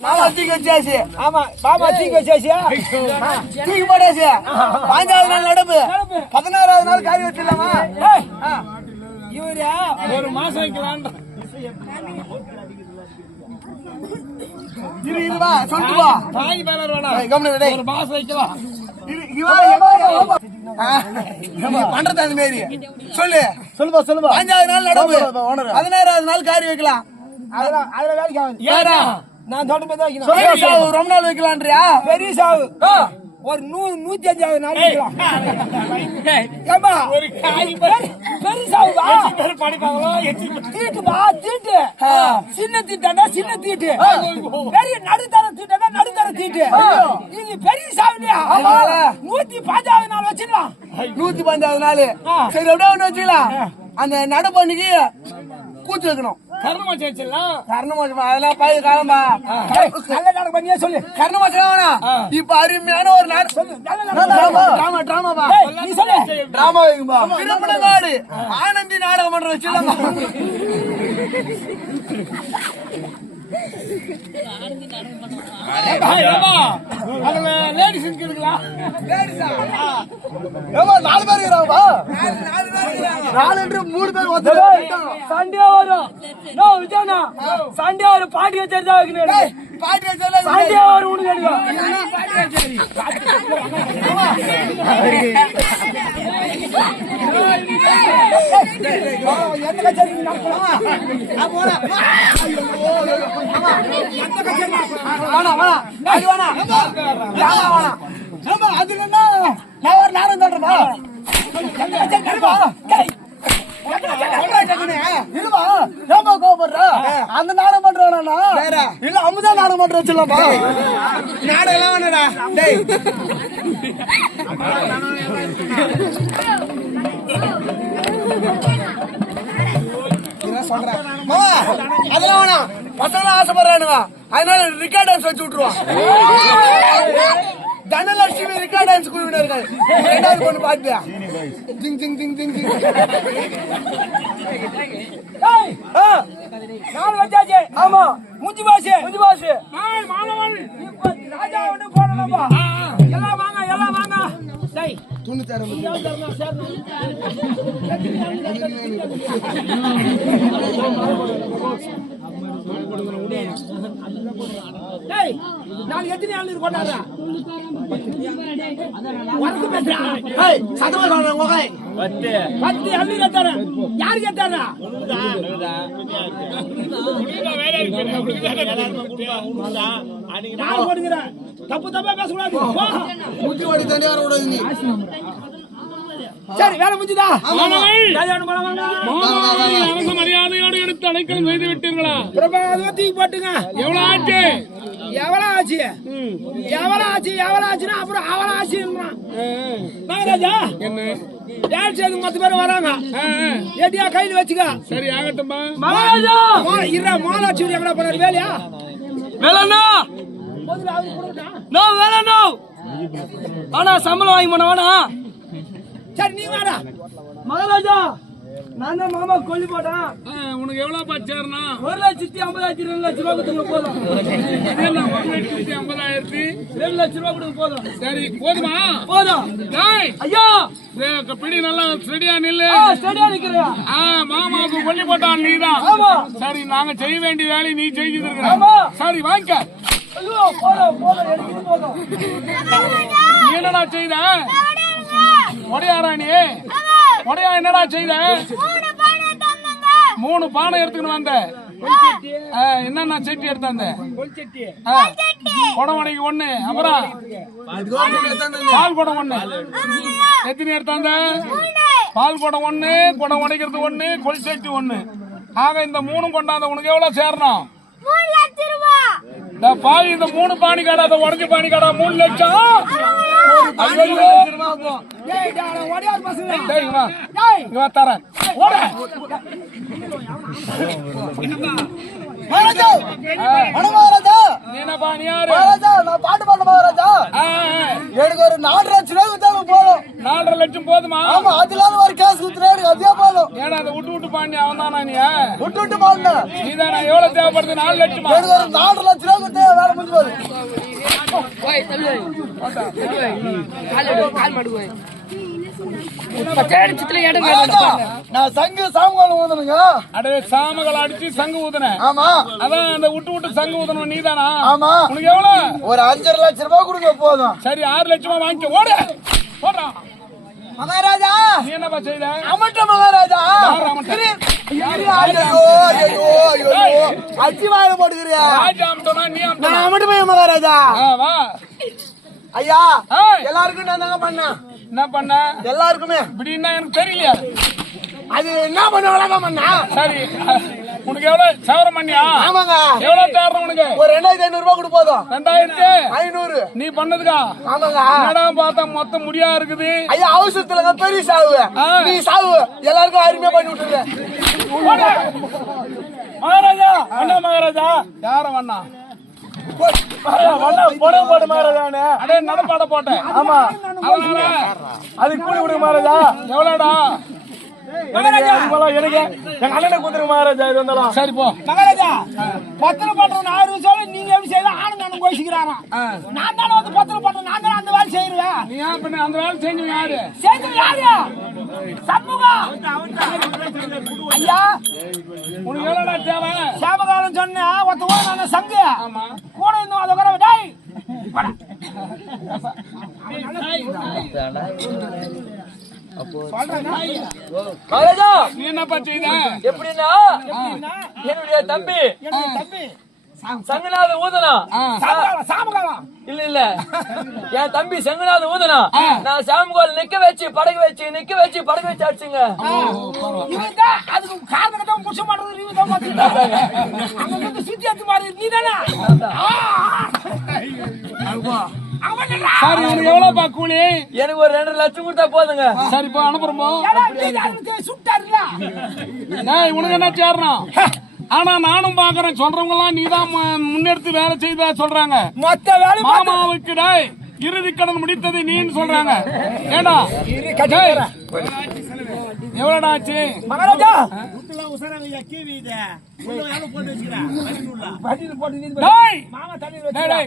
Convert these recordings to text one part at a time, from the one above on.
மாமா. தூக்கி வச்சாச்சு. ஆமா மாமா தூக்கி வச்சாச்சு. தூக்கி போட்டாச்சு. நாள் நடப்பு. பதினாறாவது நாள் காரி வச்சிடலாமா? ஒரு மாசம் வைக்கலான் இரு இருவா சொல்லிட்டு வா தாய் ஒரு மாசம் வைக்கலாம். பண்றது அந்த மாரி. சொல்லு. சொல்லுப்பா சொல்லுப்பா அஞ்சாவது நாள் நடப்பு. பதினாறாவது நாள் காரி வைக்கலாம். அதுல அதுல வேலைக்கு ஏடா? நான் தோட்டம் தான் சாவு ரொம்ப நாள் வைக்கலான்றியா? பெரிய சாவு. ஒரு நூறு நூத்தி அஞ்சாவது நாள் ஏம்பா ஒரு காய் பெரிய- சாவுவா தீட்டு சின்ன தீட்டாண்டா சின்ன தீட்டு. பெரிய நடுத்தர தீட்டாண்டா நடுத்தர தீட்டு. இது பெரிய சாவுலையா? நூத்தி பாஞ்சாவது நாள் வச்சிடலாம். நூத்தி பஞ்சாவது நாள். சரி அப்படியே ஒண்ணு வச்சுக்கலாம். அந்த நடப்பண்ணிக்கு கூத்து வைக்கணும். கருணமாச்சி வச்சிடலாம் கர்ணமாசம் அதெல்லாம் பழைய காலம்பா நல்ல நாடகம் பண்ணியே சொல்லு. கர்ணமாசம் வேணாம் இப்ப அருமையான ஒரு நாடகம் டிராமா நீ சொல்லு. டிராமா வைக்கும்பா திருமண நாடு. ஆனந்தி நாடகம் பண்ற வச்சுலாமா லேடிஸ் ஏமா நாலு பேர் இருக்கிறாங்கப்பா. நாலு என்று மூணு பேர் சண்டே வரும். நோ விஜயனா சண்டே வரும். பாட்டி வச்சிருந்தா வைக்கணும். பாட்டி வச்சாலே சண்டே வரும் உனக்கு எடுக்கும் எந்த கச்சேரி அது என்ன நான் ஒரு நேரம் தட்டுறமா இருமா ஏமா கோபப்படுற அந்த நாடகம் பண்றானா இல்ல அமுதா நாடகம் பண்ற வச்சுலாமா நாடகம் எல்லாம் வேணடா டேய். மாமா அதெல்லாம் வேணாம். பசங்க ஆசைப்படுறானுங்க. அதனால ரிக்கார்ட் டான்ஸ் வச்சு விட்டுருவான். தனலட்சுமி ரிக்கார்ட் டான்ஸ் குழுவினர் இருக்காரு ரெண்டாவது பொண்ணு ஜிங் ஜிங் ஏய், ஆ, நாலு வச்சாச்சு. ஆமா முஞ்சி பாசு முஞ்சி பாசு. ராஜா ஒண்ணு போடலாமா? எல்லாம் வாங்க எல்லாம் வாங்க டேய் தொண்ணூத்தாறு டேய் நாளைக்கு எத்தனை ஆள் கொண்டாடுறா? உனக்கு பேசுறா ஏய் சத்தமா சொல்றேன் உங்க பத்து. அள்ளி கட்டாரா. யாரு கட்டாரா? நான் கொடுக்குறேன் தப்பு தப்பா பேசக்கூடாது. வர கூடாது சரி வேலை முடிஞ்சுதா. அரசு மரியாதையோடு எடுத்து அடைக்கலம் செய்து விட்டீர்களா? தூக்கி போட்டுங்க. எவ்வளவு ஆச்சு? எவ்வளவு ஆச்சு? எவ்வளவு ஆச்சு? எவ்வளவு ஆச்சுன்னா அப்புறம் அவள ஆச்சுன்றான் நாகராஜா என்ன? டான்ஸ் மொத்த பேர் வராங்க. ஏட்டியா கையில் வச்சுக்க. சரி ஆகட்டும்பா மகாராஜா இருடா மாலாட்சி போனாரு? வேலையா? வேலைண்ணா அவரு கொடுக்கட்டா? நோ ஆனா சம்பளம் வாங்கி போன வேணா சரி நீ வாடா. மகாராஜா நான் தான் மாமா கொல்லி போட்டேன். ஆ, உனக்கு எவ்வளவு பச்சாருனா ஒரு லட்சத்தி ஐம்பதாயிரத்தி ரெண்டு லட்ச ரூபா கொடுங்க போதும். ஒரு லட்சத்தி ஐம்பதாயிரத்தி. ரெண்டு லட்ச ரூபா கொடுங்க போதும். சரி போதுமா? போதும். ஐயா! பிடி நல்லா ஸ்டெடியா நில்லு. ஆ, ஸ்டடியா நிக்கிறியா ஆ, மாமாவுக்கு கொல்லி போட்டான் நீதான். ஆமா. சரி நாங்க செய்ய வேண்டிய வேலையை நீ செய்து ஆமா. சரி வாங்கிக்க ஐயோ போதும் போதும் என்னடா செய்த? உடையாரா நீ உடையா என்னடா செய்த? மூணு பானை எடுத்துக்கிட்டு வந்த. என்னென்ன செட்டி எடுத்தாந்த ஆ, குடம் உடைக்கு ஒண்ணு அப்புறம் பால் குடம் ஒண்ணு. எத்தனை எடுத்தாந்த பால் குடம் ஒண்ணு குடம் உடைக்கிறது ஒண்ணு கொல் செட்டி ஒண்ணு. ஆக இந்த மூணும் கொண்டாந்த உனக்கு எவ்வளவு சேரணும்? இந்த பாவி இந்த மூணு பானி கடை உடஞ்ச பானி கடை மூணு லட்சம். தரேன். மகாராஜா! மன மகாராஜా மகாராஜா நான் பாட்டு பாட மகாராஜா! எனக்கு ஒரு நாலு லட்சம் ரூபாய் கொடுத்தாலும் போதும். நாலரை லட்சம் போதுமா? ஆமா அதுல ஒரு கேஸ் குத்துறேன் அதே போதும். ஏன்னா அதை விட்டு விட்டு பாண்டி அவன் தானா நீ விட்டு விட்டு பாண்ட நீ தானே எவ்வளவு தேவைப்படுது? நாலு லட்சம்? எனக்கு ஒரு நாலு லட்சம் ரூபாய் கொடுத்தா வேலை முடிஞ்சு போகுது. கால் கால் மாடுவாய் நான் சங்கு சாமுகாலம் ஊதணுங்க அடே சாமகள் அடிச்சு சங்கு ஊதுன. ஆமா. அதான் அந்த விட்டு விட்டு சங்கு ஊதணும் நீதானா? ஆமா. உனக்கு எவ்வளவு ஒரு அஞ்சரை லட்சம் ரூபாய் கொடுங்க போதும். சரி ஆறு லட்சமா வாங்கிக்க. ஓடு. போடா மகாராஜா. நீ என்னப்பா செய்த? அமட்ட மகாராஜா. யார் அமட்ட? இரு, இரு, ஐயோ, ஐயோ, ஐயோ, ஐயோ. அச்சி வாயில போட்டுக்கிறியா? நான் அமட்ட மகாராஜா. ஆ, வா. ஐயா. எல்லாருக்கும் நான் தாங்க பண்ணேன். என்ன பண்ண? எல்லாருக்குமே. இப்படின்னா எனக்கு தெரியலையா? அது என்ன பண்ணுவாங்க பண்ணா சரி. உனக்கு எவ்வளவு சேவரம் பண்ணியா? ஆமாங்க. எவ்வளவு தேடுற உனக்கு? ஒரு ரெண்டாயிரத்தி ஐநூறு ரூபாய் கொடு போதும். ரெண்டாயிரத்தி ஐநூறு. நீ பண்ணதுக்கா? ஆமாங்க. என்னடா பார்த்தா மொத்தம் முடியா இருக்குது? ஐயா அவசரத்துல பெரிய சாவு. நீ சாவு. எல்லாருக்கும் அருமையா பண்ணி விட்டுருங்க. மகாராஜா அண்ணா மகாராஜா. யார வண்ணா புடவை போட்டு மகாராஜானே அடே நடப்பாட போட்டேன் ஆமா. அதனால அதுக்கு கூலி விடுங்க மாறதா எவ்வளோடா எனக்கு அதுபோல எனக்கு எங்க அண்ணனை கொடுத்துருங்க மகாராஜா இது வந்தாலும் சரி போ மகாராஜா பத்திர பண்றோம் ஆயிரம் விஷயம் நீங்க எப்படி செய்யலாம் ஆனந்த் அண்ணன் கோஷிக்கிறாராம் நான் தானே வந்து பத்திர பண்றேன் நான் தானே அந்த வேலை செய்யறேன் நீ ஏன் பண்ண அந்த வேலை செஞ்சு யாரு செய்தது யாரு சண்முகம் ஐயா உனக்கு எவ்வளோடா தேவை சாபகாலம் சொன்ன ஒருத்த ஊர் நான் சங்கு கூட இருந்தோம் அதை கூட டேய் நீ என்னப்பா செய்த? எப்படின்னா என்னுடைய தம்பி. தம்பி. சங்கநாத ஊதனா? சாபகாலம் இல்ல இல்ல. என் தம்பி செங்கநாத ஊதனா? நான் சாமுகோல் நிக்க வச்சு படகு வச்சு நிக்க வச்சு படகு வச்சு அடிச்சுங்க. அதுக்கு காரணம் தான் புருஷ மாட்டது தான் சுத்தி மாறி நீ தானே? அவன் சரி உனக்கு எவ்வளோப்பா கூலி? எனக்கு ஒரு ரெண்டு லட்சம் கொடுத்தா போதுங்க. சரிப்பா அனுப்புறோமோ சுட்டாருல உனக்கு என்ன சேரணும் ஆனா நானும் பாக்குறேன். சொல்றவங்க எல்லாம் நீதான் முன்னெடுத்து வேலை செய்த சொல்றாங்க. மொத்த வேலை மாமாவுக்கு இறுதி கடன் முடித்தது நீன்னு சொல்றாங்க. ஏடா டேய், எவ்வளோடா ஆச்சு மகாராஜா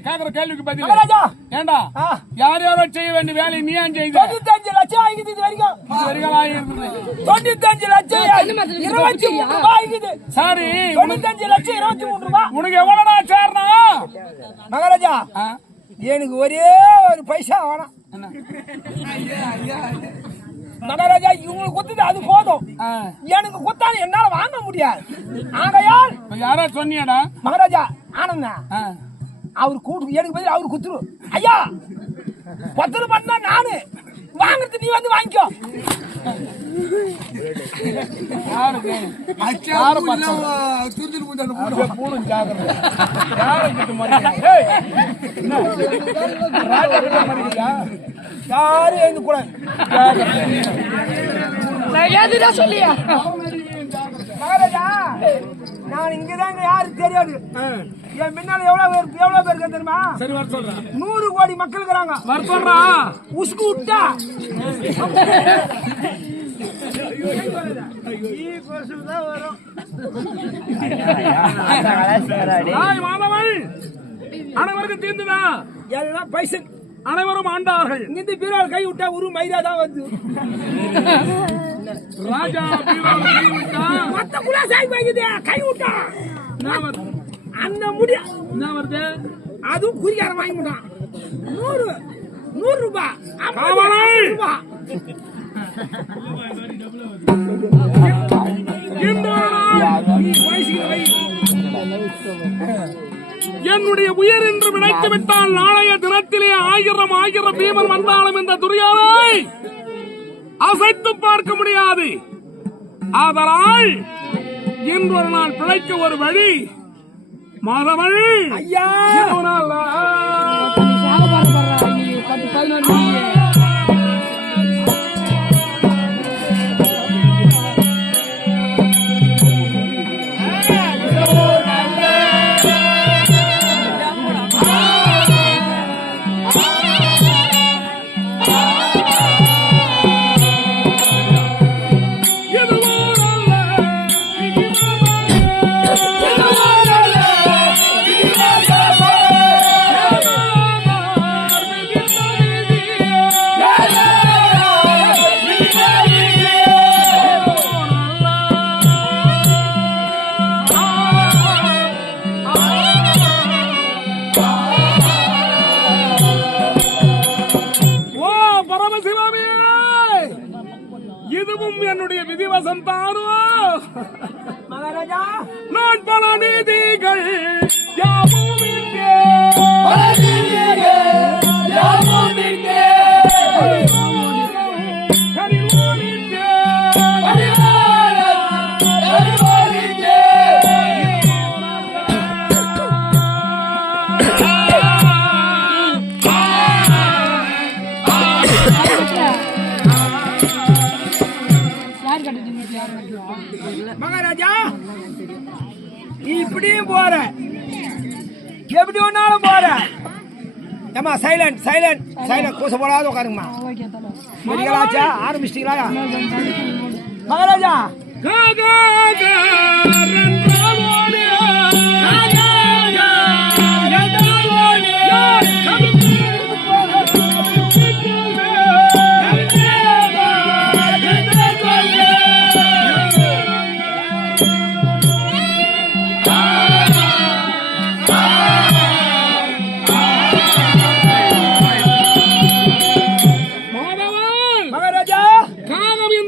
கேக்குற கேள்விக்கு பதில். மகாராஜா! ஏண்டா. யார் யாரோ செய்ய வேண்டிய வேலையை நீ ஏன் செய்த? தொண்ணூத்தஞ்சு லட்சம் ஆகிது இது வரைக்கும். இது வரைக்கும் ஆகியிருக்குது. தொண்ணூத்தஞ்சு லட்சம் இருபத்தி மூணு ரூபாய் ஆகிது சரி உனக்கு- தொண்ணூத்தஞ்சு லட்சம் இருபத்தி மூணு ரூபாய். உனக்கு எவ்வளோடா சேரணும் மகாராஜா ஆ? எனக்கு ஒரே ஒரு பைசா வேணாம். மகாராஜா இவங்களுக்கு குத்துது அது போதும். ஆ. எனக்கு குத்தாலும் என்னால வாங்க முடியாது. ஆகையால் யாரோ சொன்னியாடா? மகாராஜா ஆனந்தா ஆ. அவர் கூட்டு எனக்கு பதில் அவர் குத்துரு. ஐயா பத்து ரூபாய் தான் நானு. வாங்குறது நீ வந்து வாங்கிக்கோ. யாருக்கு? யாரு. யாரை? யாரும் எழுந்து கூட மகாராஜா நான் இங்கதாங்க யாருக்கு தெரியாது. என் பின்னால எவ்வளவு பேர் எவ்வளவு பேர் தெரியுமா? சரி வர சொல்றேன் நூறு கோடி மக்கள் இருக்கிறாங்க. வர சொல்றா. உசுக்கு விட்டா. மாதவன் அனைவருக்கும் தீர்ந்துதா எல்லாம் பைசா அனைவரும் ஆண்டார்கள். இந்த பீரால் கை விட்டா உரு மயிரா தான் வந்து. ராஜா பீரோல கை. மத்த குலா சாய் வைக்குது கை விட்டா. வருது? அந்த முடிய என்ன வருது அதுவும் குறிகாரம் வாங்கி விட்டான். நூறு. நூறு ரூபாய் ரூபாய் இன்று நாள் என்னுடைய உயிர் என்று விளைத்து விட்டால் நாளைய தினத்திலே ஆயிரம் ஆயிரம் பீமன் வந்தாலும் இந்த துரியாதை அசைத்து பார்க்க முடியாது. ஆதலால் இன்று ஒரு நாள் பிழைக்க ஒரு வழி மாதவழி ஐயா! இதுவோ ஏமா சைலண்ட் சைலண்ட் சைலண்ட் கூச போடாத உட்காருங்கம்மா. மெடிக்கலாச்சா? ஆரம்பிச்சிட்டீங்களா? மகாராஜா.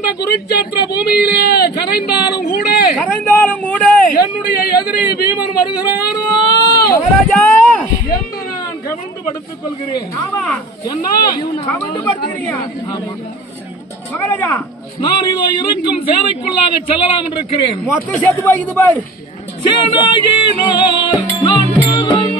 இந்த குருட்சேத்திர பூமியிலே கரைந்தாலும் கூட கரைந்தாலும் கூட என்னுடைய எதிரி பீமன் வருகிறாரோ மகாராஜா! என்று நான் கவிழ்ந்து படுத்துக் கொள்கிறேன். ஆமா. என்ன? கவர்ந்து படுத்துக்கிறீங்க மகாராஜா! நான் இதோ இருக்கும் சேனைக்குள்ளாக செல்லலாம் என்று இருக்கிறேன். மொத்தம் சேர்த்து போய்க்குது பாரு. சேனாகினோர் நான் புகுந்தான்.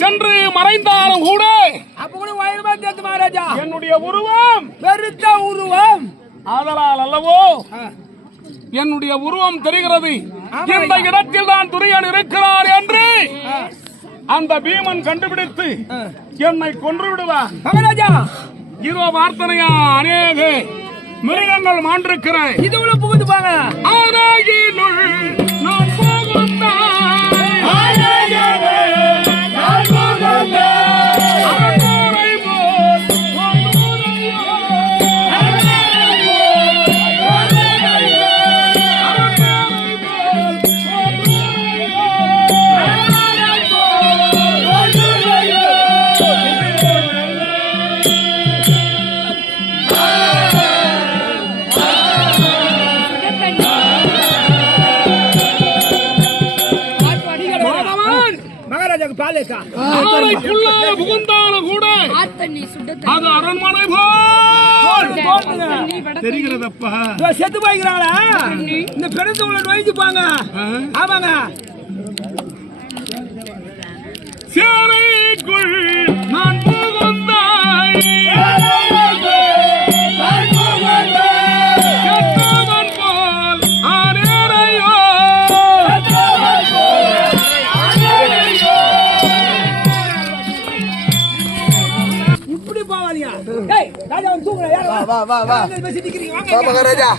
சென்று மறைந்தாலும் கூட அப்ப கூட சேர்த்து மகாராஜா. என்னுடைய உருவம் பெருத்த உருவம். ஆதலால் அல்லவோ. என்னுடைய உருவம் தெரிகிறது. இந்த. இடத்தில் தான் துரியன் இருக்கிறார் என்று அந்த பீமன் கண்டுபிடித்து என்னை கொன்று விடுவார். மகாராஜா. இதோ வார்த்தனையா அநேக மிருகங்கள் மாண்டிருக்கிறேன் இது உள்ள புகுந்து போங்க. ஆனாயினுள் நான் புகுந்தாய். புகுந்தாலும் கூட அது அரண்மனை போல் தெரிகிறதப்பா. செத்து போய்க்கிறாங்களா இந்த பெருந்து உள்ள நோய்க்கு போங்க. ஆமாங்க. சேரைக்குள் நான் வா வா. வா வாங்க மகாராஜா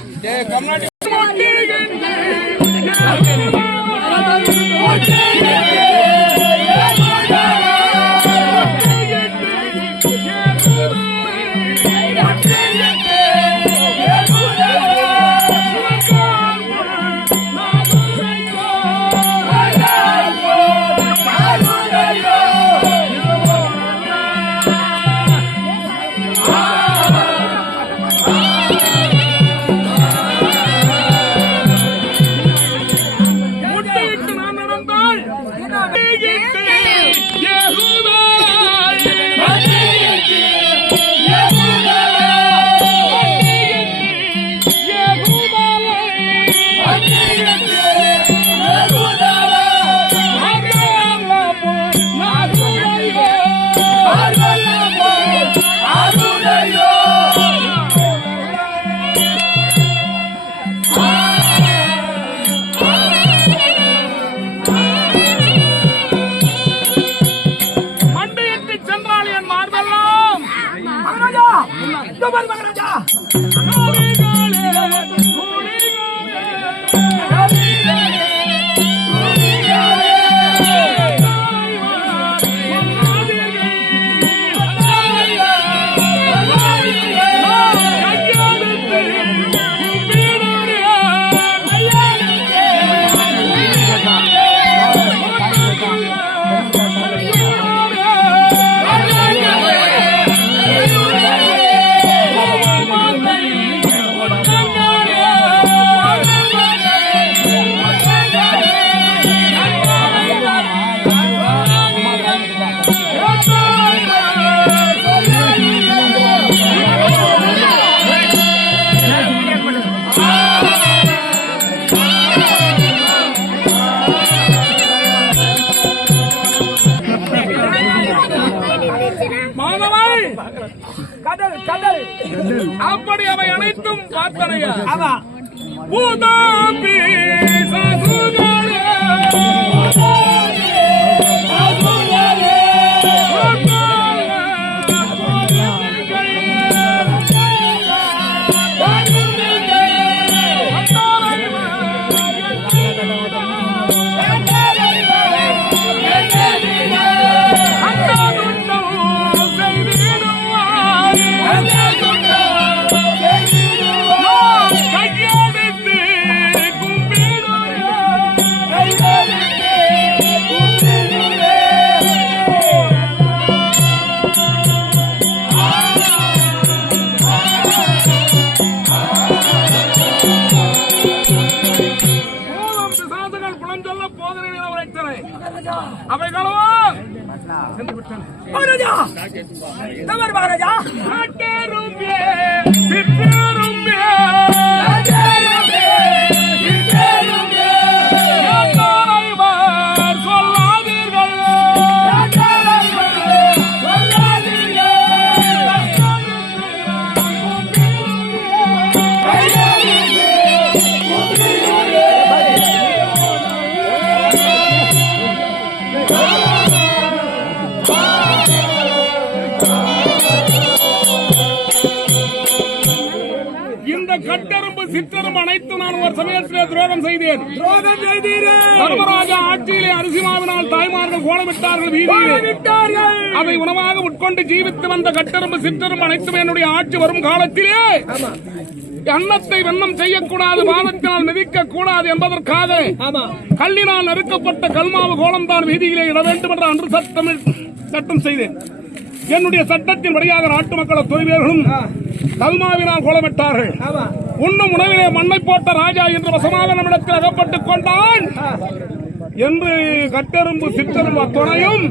ஆமா பூதாம்பி சசுகரே அனைத்து நான் ஒரு சமயத்திலே துரோகம் செய்தேன். துரோகம் தர்மராஜா ஆட்சியிலே அரிசி மாவினால் தாய்மார்கள் கோலமிட்டார்கள் வீதியிலே. அதை உணவாக உட்கொண்டு ஜீவித்து வந்த கட்டெரும்பு சிற்றெரும்பு அனைத்தும் என்னுடைய ஆட்சி வரும் காலத்திலே. அன்னத்தை வெண்ணம் செய்யக்கூடாது வாதத்தினால் மிதிக்க கூடாது என்பதற்காக கல்லினால் நறுக்கப்பட்ட கல்மாவு கோலம்தான் வீதியிலே இட வேண்டும் என்ற அன்று சட்டம் சட்டம் செய்தேன். என்னுடைய சட்டத்தின் வழியாக நாட்டு மக்கள் தொழில்களும் கல்மாவினால் கோலமிட்டார்கள். உண்ணும் உணவிலே மண்ணை போட்ட ராஜா என்று வசமாக நம்மிடத்தில் அகப்பட்டுக் கொண்டான். என்று கட்டெரும்பு சிற்றெரும்பு துணையும்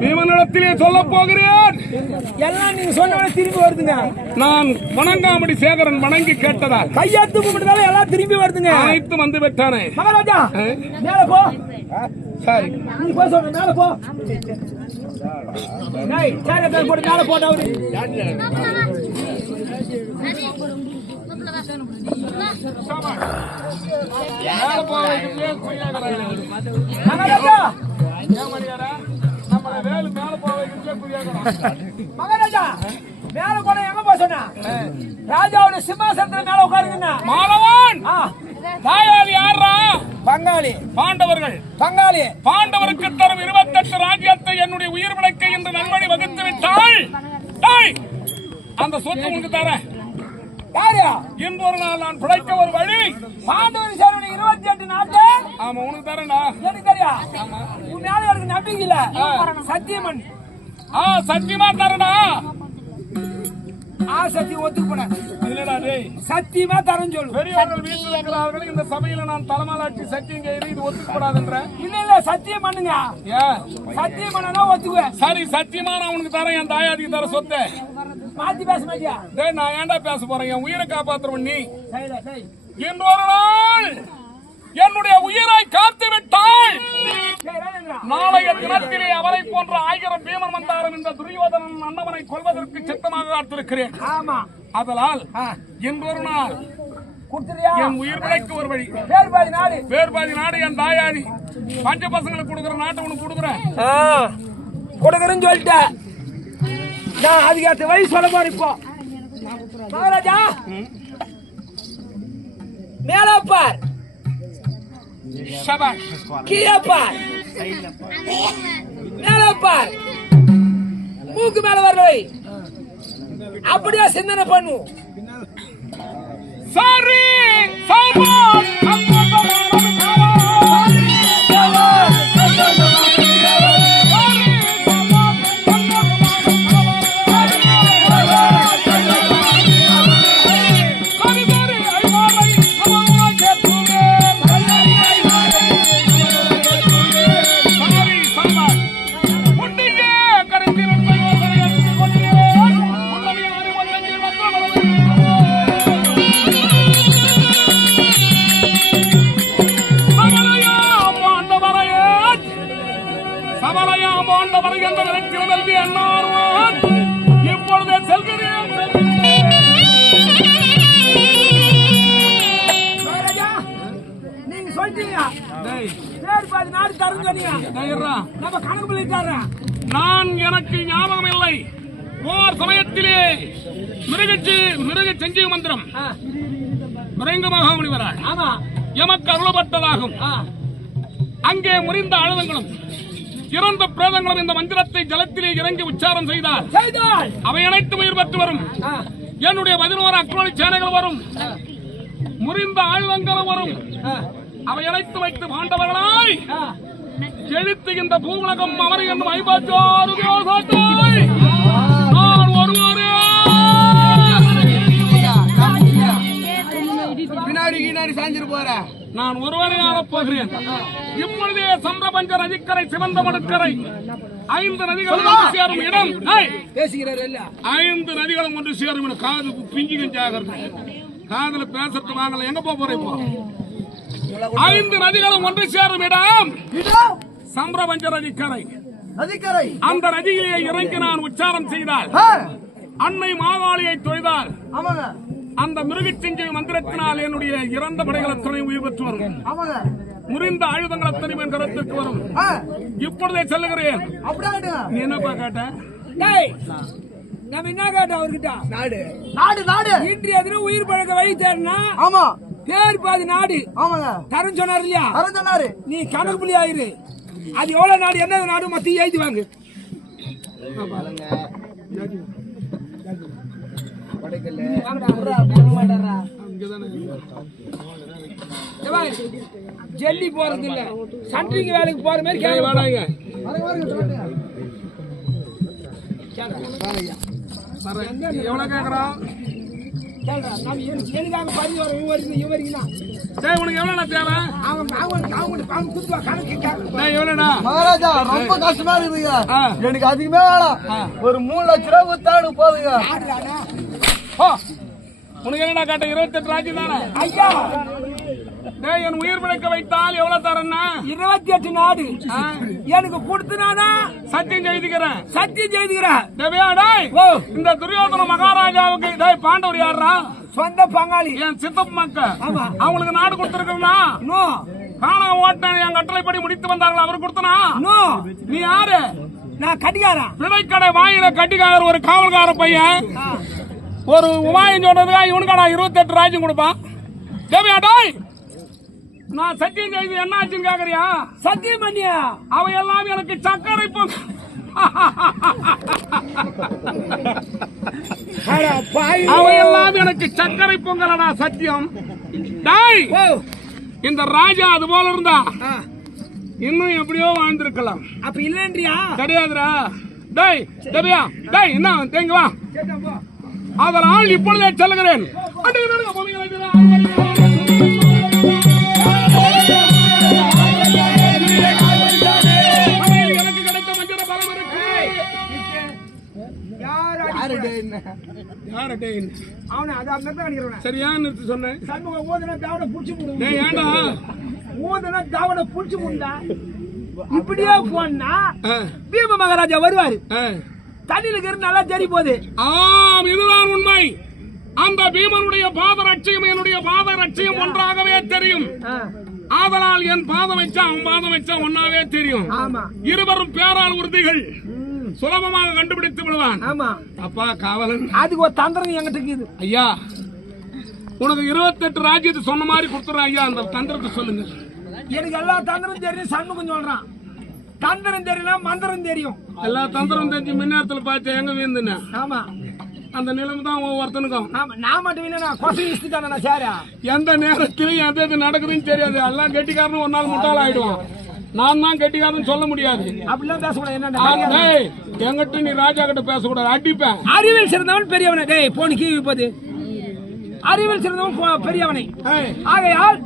பீமனிடத்திலே சொல்லப் போகிறேன். எல்லாம் நீங்க சொன்ன திரும்பி வருதுங்க. நான் வணங்காமடி சேகரன் வணங்கி கேட்டதால் கையாத்து கும்பிட்டதால எல்லாம் திரும்பி வருதுங்க. அனைத்து வந்து விட்டானே. மகாராஜா? மேல போ. சரி. நீ போய் சொல்ற மேல போ. டேய் நம்மளை வேலு மேல போக வைக்கிறதுலே குறியாகிறான். மகாராஜா மேல போன எங்க போய் சொன்னா ராஜாவோட சிம்மாசனத்துல மேல யாரா பங்காளி. பாண்டவர்கள். பங்காளி. பாண்டவருக்கு தரும் இருபத்தெட்டு ராஜ்யத்தை என்னுடைய உயிர் விளக்க என்று நல்வழி வகுத்து விட்டாள். அந்த சொத்து உனக்கு தரேன். யாரு இன்று ஒரு நாள் நான் பிழைக்க ஒரு வழி. பாண்டவர் சேரன் இருபத்தி எட்டு நாட்டு ஆமா உனக்கு தரேன்டா. எனக்கு தெரியா? உன் மேல எனக்கு நம்பிக்கை இல்ல. சத்தியமன். ஆ சத்தியமா தரேன்டா. ஆ சத்தியம் ஒத்துக்கு இல்லடா டேய். சத்தியமா தரேன்னு சொல்லு. பெரியவர்கள் வீட்டில் இருக்கிறார்கள் இந்த சபையில நான் தலைமாலாட்சி சத்தியம் செய்து இது ஒத்துக்கூடாதுன்ற இல்ல இல்ல சத்தியம் பண்ணுங்க சத்தியம் பண்ணனா ஒத்துக்குவேன். சரி சத்தியமா நான் உனக்கு தரேன் என் தாயாதிக்கு தர சொத்தை. மாத்தி பேச மாட்டியா? டேய் நான் ஏன்டா பேச போறேன்? என் உயிரை காப்பாத்துறவன் நீ. ஒரு நாள் என்னுடைய உயிரை காத்து விட்டாள் நாளைய தினத்திலே அவரை போன்ற ஆயிரம் பீமன் வந்தாரும் இந்த துரியோதனன் அண்ணவனை கொல்வதற்கு சித்தமாக காத்திருக்கிறேன். ஆமா. அதனால் இன்று ஒரு நாள் என் உயிர் பிழைக்க ஒரு வழி. பேர் பாதி நாடு. வேறுபாதி நாடு என் தாயாதி பஞ்ச பசங்களுக்கு கொடுக்குற நாட்டை உனக்கு கொடுக்குறேன். கொடுக்குறேன்னு சொல்லிட்டேன். நான் அதுக்கேற்ற வழி சொல்ல போறேன் இப்போ. மகாராஜா! மேல பார் கீழே பார் மேல பார் மூக்கு மேல வரலை. அப்படியே சிந்தனை பண்ணுவோம் சாரி சபாஷ் டேய், இருடா. நம்ம கணக்கு பண்ணிட்டாரா? நான் எனக்கு ஞாபகம் இல்லை. ஓர் சமயத்திலே மிருகச்சி மிருக செஞ்சீவ மந்திரம். மிருங்க மகாமுனிவரால் ஆமா. எமக்கு அருளப்பட்டதாகும். அங்கே முறிந்த ஆழுதங்களும் இறந்த பிரேதங்களும் இந்த மந்திரத்தை ஜலத்திலே இறங்கி உச்சாரம் செய்தால் அவை அனைத்து உயிர் பெற்று வரும். என்னுடைய பதினோரு அக்ரோணி சேனைகள் வரும். முறிந்த ஆயுதங்களும் வரும். அவை அனைத்து வைத்து பாண்டவர்களாய் ஆ. எழுத்து இந்த பூவுலகம் அமர் என்னும் தியோசாட்டாய் நான் ஒருவரே. பின்னாடி கீனாடி சாஞ்சிரு போற. நான் ஒருவரே போகிறேன். இப்பொழுதே சந்திரபஞ்ச நதிக்கரை சிவந்த மடுக்கரை. ஐந்து நதிகளும் ஒன்று சேரும் இடம். பேசுகிறாரு ஐந்து நதிகளும் ஒன்று சேரும் இடம். காது பிஞ்சு கஞ்சாகிறது காதுல பேசுறது வாங்கல. எங்க போறேன் இப்போ? ஐந்து நதிகளும் ஒன்று சேரும் இடம். இடம் சந்திரபஞ்ச நதிக்கரை. நதிக்கரை அந்த நதியிலே இறங்கி நான் உச்சாரம் செய்தால் அன்னை மாகாளியை தொய்தால் அந்த மிருகச்சிஞ்சை மந்திரத்தினால் என்னுடைய இறந்த படைகள் அத்தனை உயிர் பெற்று வரும். முறிந்த ஆயுதங்கள் அத்தனை என் கருத்துக்கு வரும். ஆ, இப்பொழுதே செல்லுகிறேன். நீ என்னப்பா கேட்ட? டேய் நம்ம என்ன கேட்டோம் அவர்கிட்ட? நாடு. நாடு நாடு. இன்றைய தினம் உயிர் பழக்க வழி தேடினா ஆமா. பேர் பாதி நாடு. ஆமாங்க. தரம் சொன்னார் இல்லையா? அறந்து சொன்னாரு. நீ கணக்கு புள்ளி ஆயிரு அது எவ்வளவு நாடு என்ன நாடு? மொத்தம் எழுதி வாங்கு. ஜல்லி போறது இல்ல. சன்ட்ரிங் வேலைக்கு போற மாதிரி கேட்க வாடாங்க. எவ்வளவு கேக்குறான் உனக்கு எவ்வளவு தேவை? மகாராஜா ரொம்ப கஷ்டமா இருக்குதுங்க. ஆ. எனக்கு அதிகமே வேணாம். ஒரு மூணு லட்ச ரூபா கொடுத்தாடு போதுங்க. உனக்கு என்னடா கேட்ட இருபத்தெட்டு ராஜ்யம் தானே? ஐயா என் உயிர் பிழைக்க வைத்தால் எவ்வளவு தரேன்னா? இருபத்தி எட்டு நாடு எனக்கு கொடுத்தனானா சத்தியம் செய்துக்கிறேன். சத்தியம் செய்துக்கிறேன். இந்த துரியோதன மகாராஜாவுக்கு டேய் பாண்டவர் யாரா சொந்த பங்காளி. என் சித்தப்பு மக்க ஆமா. அவங்களுக்கு நாடு கொடுத்திருக்கா நோ. காணா ஓட்டின என் கட்டளைப்படி முடித்து வந்தார்கள் அவர் கொடுத்தனா? நோ. நீ யாரு? நான் கடிகாரன். பிணைக்கடை வாயில கட்டிக்கார ஒரு காவல்கார பையன். ஒரு உமாயம் சொன்னதுக்கா இவனுக்காடா இருபத்தி எட்டு ராஜ்யம் கொடுப்பான். தேவையா டேய். நான் சத்தியம் செய்து என்ன ஆச்சுன்னு கேக்குறியா? சத்தியம் பண்ணியா? அவ எல்லாம் எனக்கு சக்கரை பொங்க அவ எல்லாம் எனக்கு சக்கரை பொங்கலடா சத்தியம். டேய் இந்த ராஜா அது போல இருந்தா இன்னும் எப்படியோ வாழ்ந்திருக்கலாம். அப்ப இல்லன்றியா? கிடையாதுடா டேய் தேவையா டேய் என்ன தேங்க வா. அதனால் இப்பொழுதே செல்லுகிறேன். யாரு டேய்? அவனை அது அந்த தான் அடிக்கிறவன சரியா நிறுத்து சொன்னேன். சண்முக ஓதன தாவட புடிச்சு போடுவோம் டேய் ஏண்டா? ஓதன தாவட புடிச்சு போண்டா இப்படியே போனா பீம மகாராஜா வருவாரு. தண்ணியில இருந்து நல்லா தெரி போகுது. ஆம் இதுதான் உண்மை. அந்த பீமனுடைய பாத ரட்சியம் என்னுடைய பாத ரட்சியம் ஒன்றாகவே தெரியும். ஆதலால் என் பாதம் வச்சா அவன் பாதம் வச்சா ஒன்னாவே தெரியும். இருவரும் பேரால் உறுதிகள். சுலபமாக கண்டுபிடித்து விடுவான். ஆமா. அப்பா காவலன். அதுக்கு ஒரு தந்திரம் என்கிட்ட இருக்குது. ஐயா உனக்கு இருபத்தெட்டு ராஜ்யத்தை சொன்ன மாதிரி கொடுத்துறேன் ஐயா. அந்த தந்திரத்தை சொல்லுங்க. எனக்கு எல்லா தந்திரம் தெரியும் சண்முகம் சொல்றான். தந்திரம் தெரியல மந்திரம் தெரியும். எல்லா தந்திரம் தெரிஞ்சு மின்னேரத்துல பார்த்து எங்க வீந்துன்னு ஆமா. அந்த நிலைமை தான் ஒவ்வொருத்தனுக்கும். நான் மட்டும் இல்ல நான் கொசை இஸ்திட்டானே நான் சேரா எந்த நேரத்திலும் எது எது நடக்குதுன்னு தெரியாது. எல்லாம் கெட்டிக்காரன் ஒரு நாள் முட்டாள் ஆயிடுவான் நான் தான் கெட்டிக்காரன் சொல்ல முடியாது. அப்படிலாம் பேசக்கூடாது. என்ன டேய், என்கிட்ட நீ ராஜா கிட்ட பேசக்கூடாது. அடிப்பேன். அறிவில் சிறந்தவன் பெரியவனை. டேய் போனி கீழ் போது அறிவில் சிறந்தவன் பெரியவனை. ஆகையால்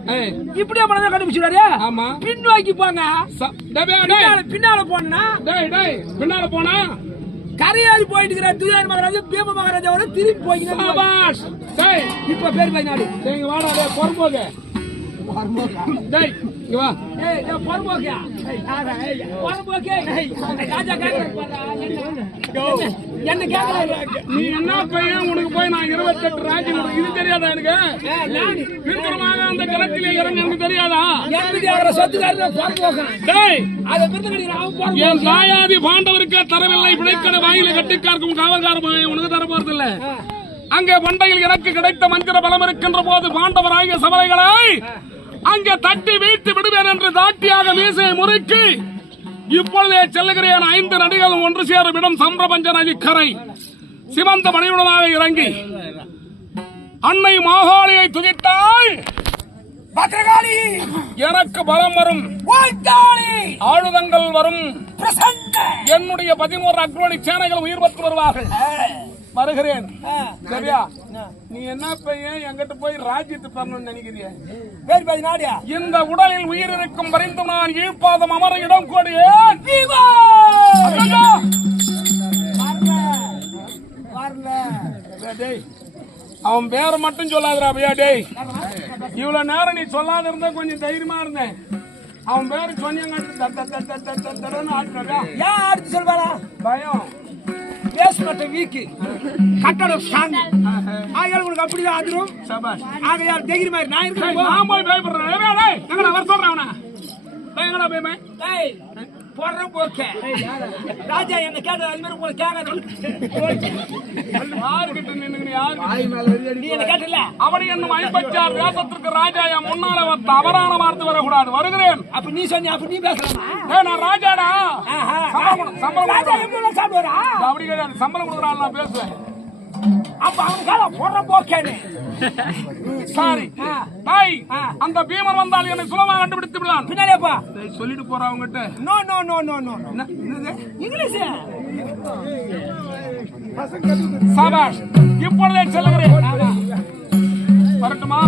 இப்படியே பண்ணதான் கண்டுபிடிச்சுடாரு ஆமா. பின்னோக்கி போங்க. பின்னால போனா டேய், டேய், பின்னால போனா? கரையாறி போயிட்டு இருக்கிற துயர் மகாராஜா பீம மகாராஜாவோட திரும்பி போய்க்கிறேன் இப்ப பேர் பதினாலு. வாடா, டேய், பொறுப்போக்கு. டேய். ஏய், நான்? ஏய், யாரா? ஏய்? ஏய், ராஜா என்ன? நீ என்ன பையன் உனக்கு போய் நான் இருபத்தெட்டு ராஜ்யம் இது தெரியாதா எனக்கு. திருத்தரமாக அந்த ஜலத்திலே இறங்கி எனக்கு தெரியாதா என் வீட்டுக்காரரை சொத்துக்காரரை பொறுப்போக்கேன். டேய் அதை அவன். என் தாயாதி பாண்டவருக்கு தரவில்லை பிழைக்கடை வாயில கட்டிக்கார்க்கும் காவல்கார போய் உனக்கு தர போறது இல்ல அங்கே பண்டையில் எனக்கு கிடைத்த மந்திர பலம் இருக்கின்ற போது பாண்டவராகிய சபலைகளை அங்கே தட்டி வீழ்த்தி விடுவேன் என்று தாட்டியாக மீசையை முறுக்கி இப்பொழுதே செல்லுகிறேன் ஐந்து நடிகளும் ஒன்று சேரும் இடம் சம்பிரபஞ்ச நதி கரை சிவந்த மணியுடனாக இறங்கி அன்னை மாகாளியை துதித்தாள். பத்திரகாளி, எனக்கு பலம் வரும். ஆயுதங்கள் வரும். என்னுடைய பதினோரு அக்ரோணி சேனைகள் உயிர் பெற்று வருவார்கள். வருகிறேன் சரியா நீ என்ன பையன் என்கிட்ட போய் ராஜ்யத்து பெறணும்னு நினைக்கிறிய பேர் நாடியா? இந்த உடலில் உயிர் இருக்கும் வரைந்து நான் ஈழ்ப்பாதம் அமர இடம்! வரல. டேய். அவன் பேரை மட்டும் சொல்லாதடா பையா டேய் இவ்வளவு நேரம் நீ சொல்லாத இருந்தா கொஞ்சம் தைரியமா இருந்தேன் அவன் பேரு சொன்னீங்க அடுத்து சொல்வாரா? பயம் பேஸ்மெண்ட் வீக்கு கட்டடம் ஸ்ட்ராங் ஆகையால் உனக்கு அப்படிதான் சபாஷ். ஆகையால் தைரியம் மாதிரி நான் இருக்கிறேன் நான் போய் பயப்படுறேன். எங்கடா வர சொல்றேன் அவனை. டேய், எங்கடா போய் பய- ஏய், போடுற போக்க. ராஜா என்ன கேட்ட அது மாதிரி உங்களுக்கு கேட்காது. யாருக்கிட்ட நின்னுக்கிட்டு யாருக்கிட்ட நீ என்ன கேட்டல? அவன் என்னும் ஐம்பத்தாறு தேசத்திற்கு ராஜா என் முன்னால தவறான வார்த்தை வரக்கூடாது. வருகிறேன். அப்ப நீ சொன்னி அப்ப நீ பேசலாமா? நான் ராஜாடா? ஆஹா. சம்பளம் சம்பளம் ராஜா. எப்படி சாப்பிடுவாரா? அப்படி கிடையாது. சம்பளம் கொடுக்குறான் நான் பேசுவேன் அப்ப அவன் கால போடுற போக்கேன்னு சாரி. தாய் ஆ. அந்த பீமன் வந்தால் என்னை சுலமாக கண்டுபிடித்து விடுவான் பின்னாலேப்பா சொல்லிட்டு போறான் அவங்ககிட்ட no no no no no? English. சபாஷ் இப்பொழுதே செல்லுகிறேன். வரட்டுமா?